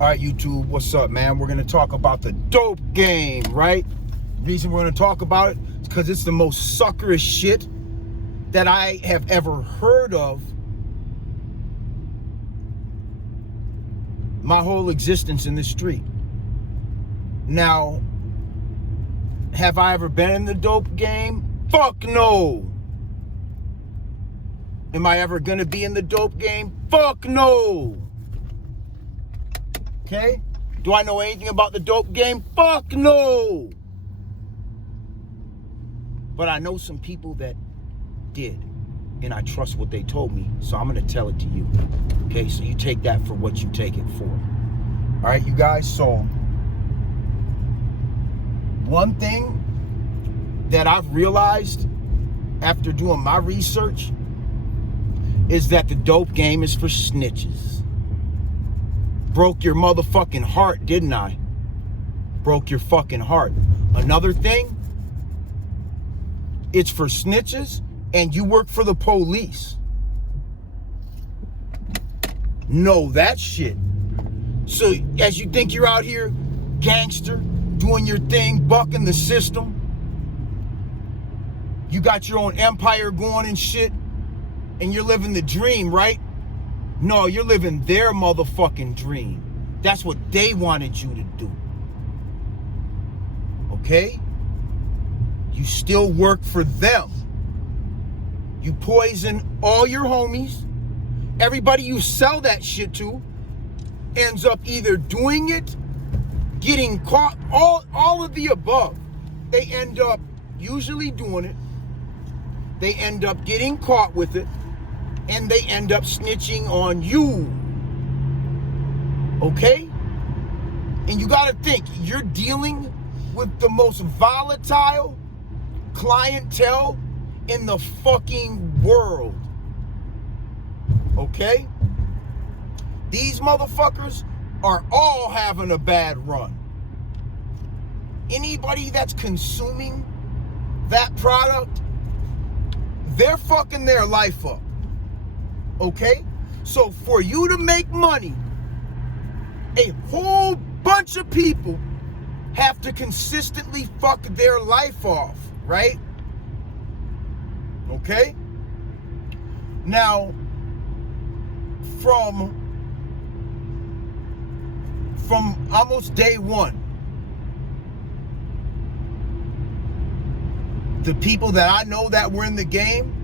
All right, YouTube, what's up, man? We're going to talk about the dope game, right? The reason we're going to talk about it is because it's the most suckerish shit that I have ever heard of my whole existence in this street. Now, have I ever been in the dope game? Fuck no. Am I ever going to be in the dope game? Fuck no. Okay? Do I know anything about the dope game? Fuck no. But I know some people that did, and I trust what they told me, so I'm going to tell it to you. Okay? So you take that for what you take it for. All right, you guys? So one thing that I've realized after doing my research is that the dope game is for snitches. Broke your motherfucking heart, didn't I? Broke your fucking heart. Another thing, it's for snitches and you work for the police. Know that shit. So as you think you're out here gangster, doing your thing, bucking the system, you got your own empire going and shit, and you're living the dream, right? No, you're living their motherfucking dream. That's what they wanted you to do. Okay? You still work for them. You poison all your homies. Everybody you sell that shit to ends up either doing it, getting caught, all of the above. They end up usually doing it. They end up getting caught with it. And they end up snitching on you. Okay? And you gotta think, you're dealing with the most volatile clientele in the fucking world. Okay? These motherfuckers are all having a bad run. Anybody that's consuming that product, they're fucking their life up. Okay? So for you to make money, a whole bunch of people have to consistently fuck their life off, right? Okay? Now, from almost day one, the people that I know that were in the game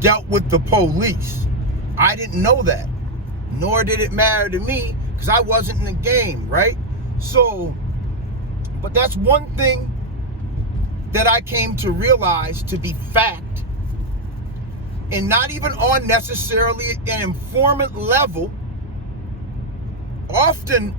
dealt with the police. I didn't know that, nor did it matter to me because I wasn't in the game, right? So, but that's one thing that I came to realize to be fact, and not even on necessarily an informant level. Often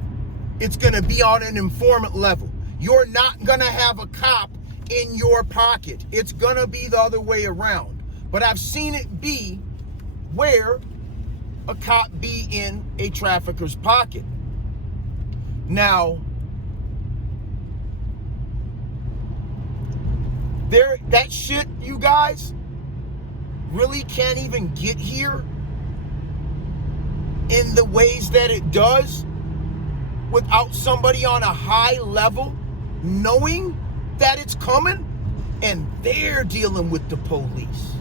it's going to be on an informant level. You're not going to have a cop in your pocket. It's going to be the other way around. But I've seen it be where a cop be in a trafficker's pocket. Now, that shit, you guys, really can't even get here in the ways that it does without somebody on a high level knowing that it's coming and they're dealing with the police.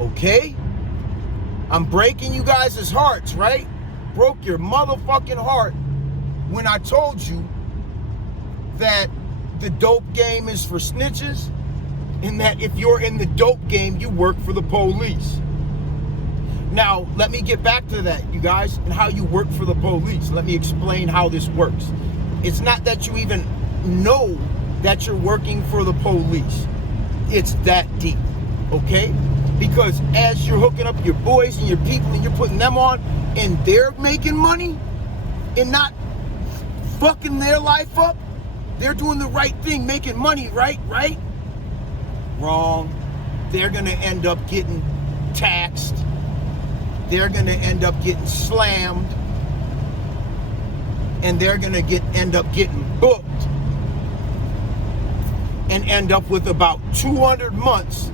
Okay? I'm breaking you guys' hearts, right? Broke your motherfucking heart when I told you that the dope game is for snitches and that if you're in the dope game, you work for the police. Now, let me get back to that, you guys, and how you work for the police. Let me explain how this works. It's not that you even know that you're working for the police. It's that deep, okay? Because as you're hooking up your boys and your people and you're putting them on and they're making money and not fucking their life up, they're doing the right thing, making money, right? Wrong. They're going to end up getting taxed. They're going to end up getting slammed. And they're going to end up getting booked and end up with about 200 months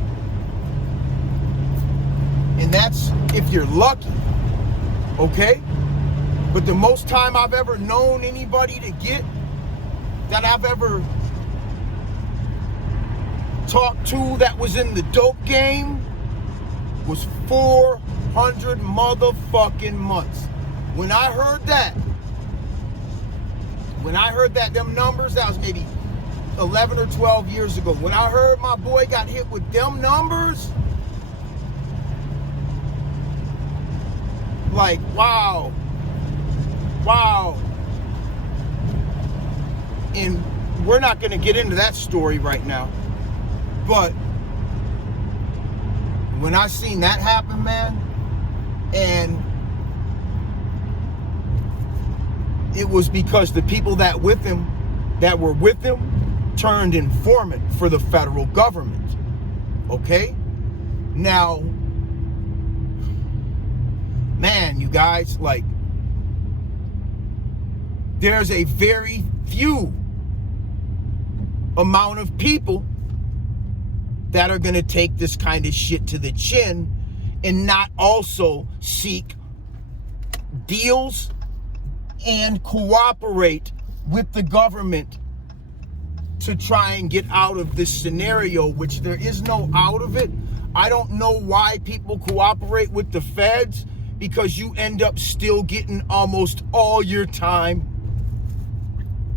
that's if you're lucky, okay? But the most time I've ever known anybody to get, that I've ever talked to that was in the dope game, was 400 motherfucking months. When I heard that, them numbers, that was maybe 11 or 12 years ago. When I heard my boy got hit with them numbers, like, wow. And we're not going to get into that story right now. But when I seen that happen, man, and it was because the people that were with him turned informant for the federal government. Okay? Now, man, you guys, like, there's a very few amount of people that are going to take this kind of shit to the chin and not also seek deals and cooperate with the government to try and get out of this scenario, which there is no out of it. I don't know why people cooperate with the feds, because you end up still getting almost all your time.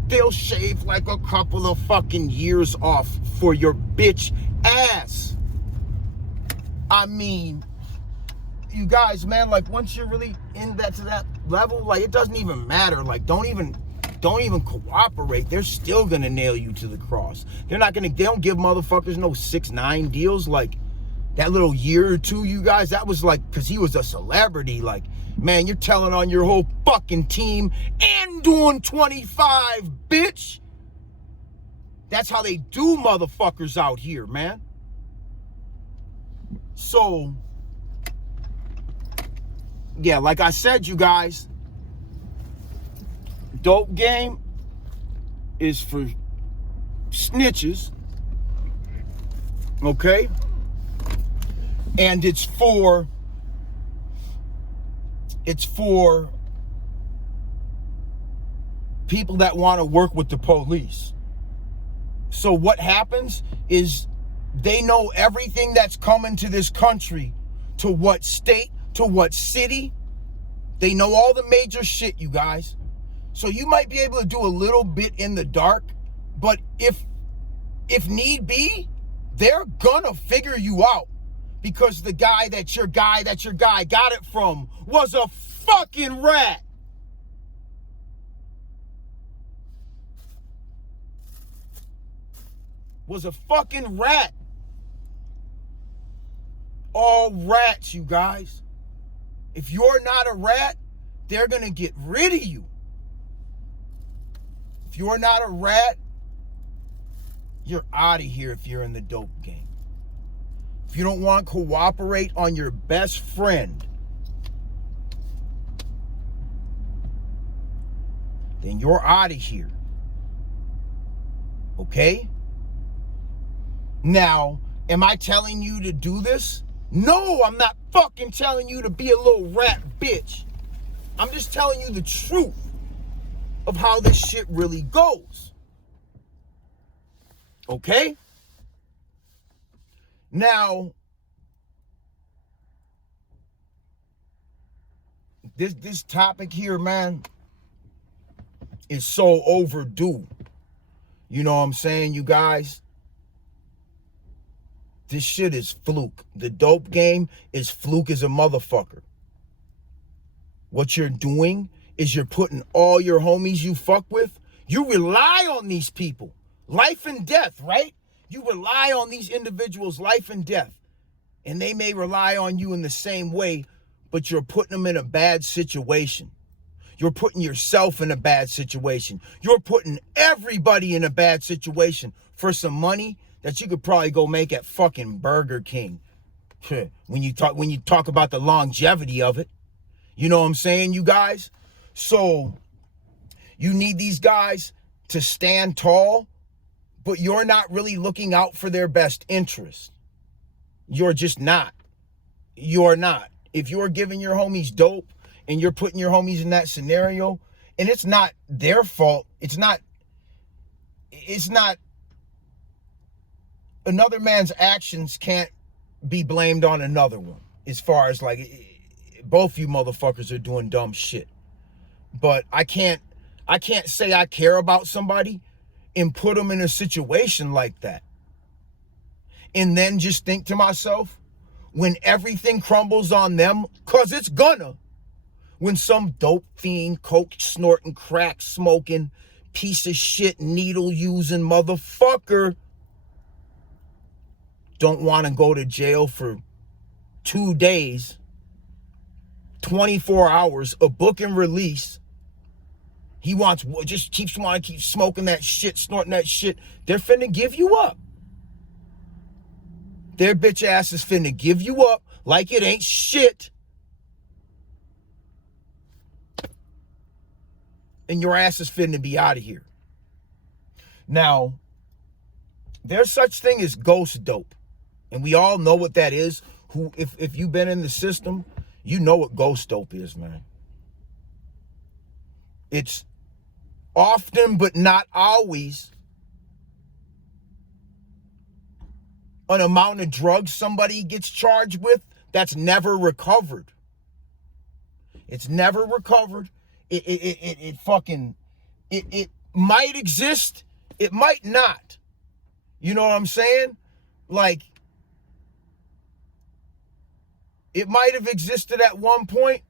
They'll shave like a couple of fucking years off for your bitch ass. I mean, you guys, man, like, once you're really in that to that level, like, it doesn't even matter. Like, don't even cooperate. They're still gonna nail you to the cross. They don't give motherfuckers no 6-9 deals. Like, that little year or two, you guys, that was like, because he was a celebrity. Like, man, you're telling on your whole fucking team and doing 25, bitch. That's how they do motherfuckers out here, man. So, yeah, like I said, you guys, dope game is for snitches, okay? And it's for people that want to work with the police. So what happens is they know everything that's coming to this country, to what state, to what city. They know all the major shit, you guys. So you might be able to do a little bit in the dark, but if need be, they're gonna figure you out, because the guy that your guy got it from was a fucking rat. Was a fucking rat. All rats, you guys. If you're not a rat, they're gonna get rid of you. If you're not a rat, you're out of here if you're in the dope game. If you don't want to cooperate on your best friend, then you're out of here. Okay? Now, am I telling you to do this? No, I'm not fucking telling you to be a little rat bitch. I'm just telling you the truth of how this shit really goes. Okay? Now, this topic here, man, is so overdue. You know what I'm saying, you guys? This shit is fluke. The dope game is fluke as a motherfucker. What you're doing is you're putting all your homies you fuck with, you rely on these people. Life and death, right? You rely on these individuals, life and death. And they may rely on you in the same way, but you're putting them in a bad situation. You're putting yourself in a bad situation. You're putting everybody in a bad situation for some money that you could probably go make at fucking Burger King. When you talk about the longevity of it. You know what I'm saying, you guys? So you need these guys to stand tall, but you're not really looking out for their best interest. You're just not. you're not. If you're giving your homies dope and you're putting your homies in that scenario, and it's not their fault, it's not another man's actions can't be blamed on another one. As far as like, both you motherfuckers are doing dumb shit. But I can't say I care about somebody and put them in a situation like that. And then just think to myself, when everything crumbles on them, cause it's gonna, when some dope fiend, coke snorting, crack smoking, piece of shit, needle using motherfucker don't want to go to jail for 2 days, 24 hours, a book and release. He just keeps wanting to keep smoking that shit, snorting that shit. They're finna give you up. Their bitch ass is finna give you up like it ain't shit. And your ass is finna be out of here. Now, there's such thing as ghost dope. And we all know what that is. If you've been in the system, you know what ghost dope is, man. It's often, but not always, an amount of drugs somebody gets charged with that's never recovered. It's never recovered. It might exist. It might not. You know what I'm saying? Like, it might have existed at one point,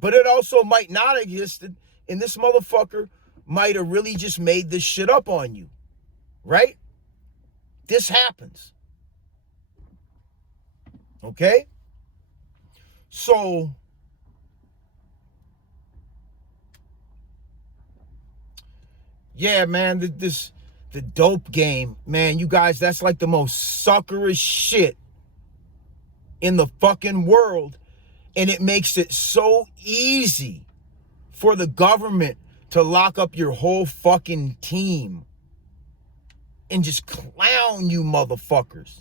but it also might not have existed. And this motherfucker might have really just made this shit up on you. Right? This happens. Okay? So, yeah, man, the dope game, man, you guys, that's like the most suckerish shit in the fucking world. And it makes it so easy for the government to lock up your whole fucking team and just clown you motherfuckers.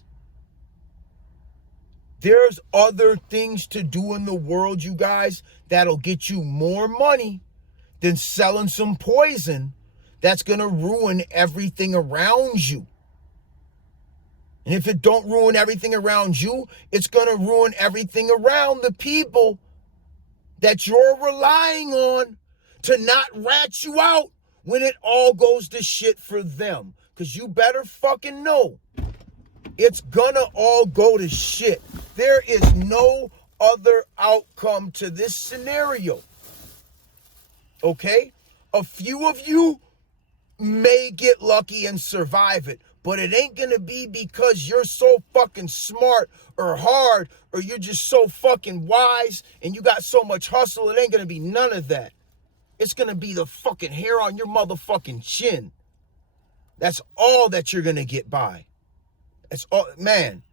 There's other things to do in the world, you guys, that'll get you more money than selling some poison that's gonna ruin everything around you. And if it don't ruin everything around you, it's gonna ruin everything around the people that you're relying on to not rat you out when it all goes to shit for them. Because you better fucking know it's gonna all go to shit. There is no other outcome to this scenario. Okay? A few of you may get lucky and survive it, but it ain't gonna be because you're so fucking smart or hard or you're just so fucking wise and you got so much hustle. It ain't gonna be none of that. It's gonna be the fucking hair on your motherfucking chin. That's all that you're gonna get by. That's all, man.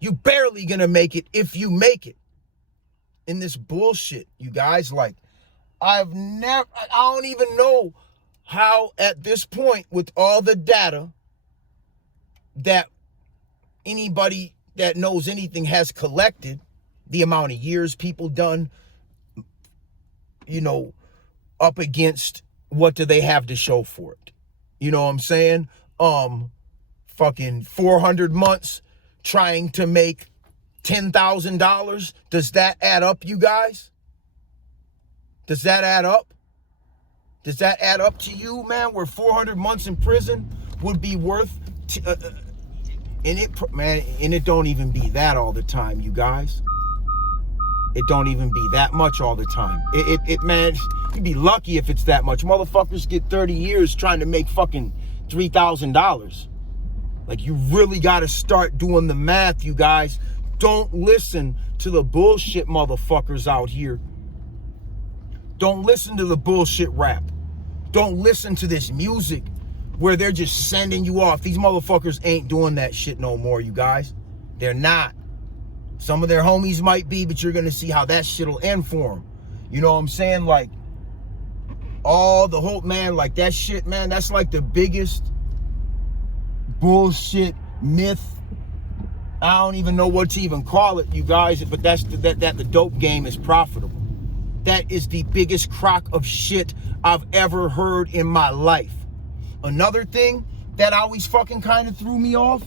You barely gonna make it if you make it. In this bullshit, you guys, like, I don't even know how at this point with all the data that anybody that knows anything has collected, the amount of years people done, you know, up against what do they have to show for it? You know what I'm saying? Fucking 400 months trying to make $10,000. Does that add up, you guys? Does that add up? Does that add up to you, man? Where 400 months in prison would be worth, and it don't even be that all the time, you guys. It don't even be that much all the time. Man, you'd be lucky if it's that much. Motherfuckers get 30 years trying to make fucking $3,000. Like, you really got to start doing the math, you guys. Don't listen to the bullshit motherfuckers out here. Don't listen to the bullshit rap. Don't listen to this music where they're just sending you off. These motherfuckers ain't doing that shit no more, you guys. They're not. Some of their homies might be, but you're going to see how that shit'll end for them. You know what I'm saying? Like, all the whole, man, like that shit, man, that's like the biggest bullshit myth I don't even know what to even call it, you guys, but that's that the dope game is profitable. That is the biggest crock of shit I've ever heard in my life. Another thing that always fucking kind of threw me off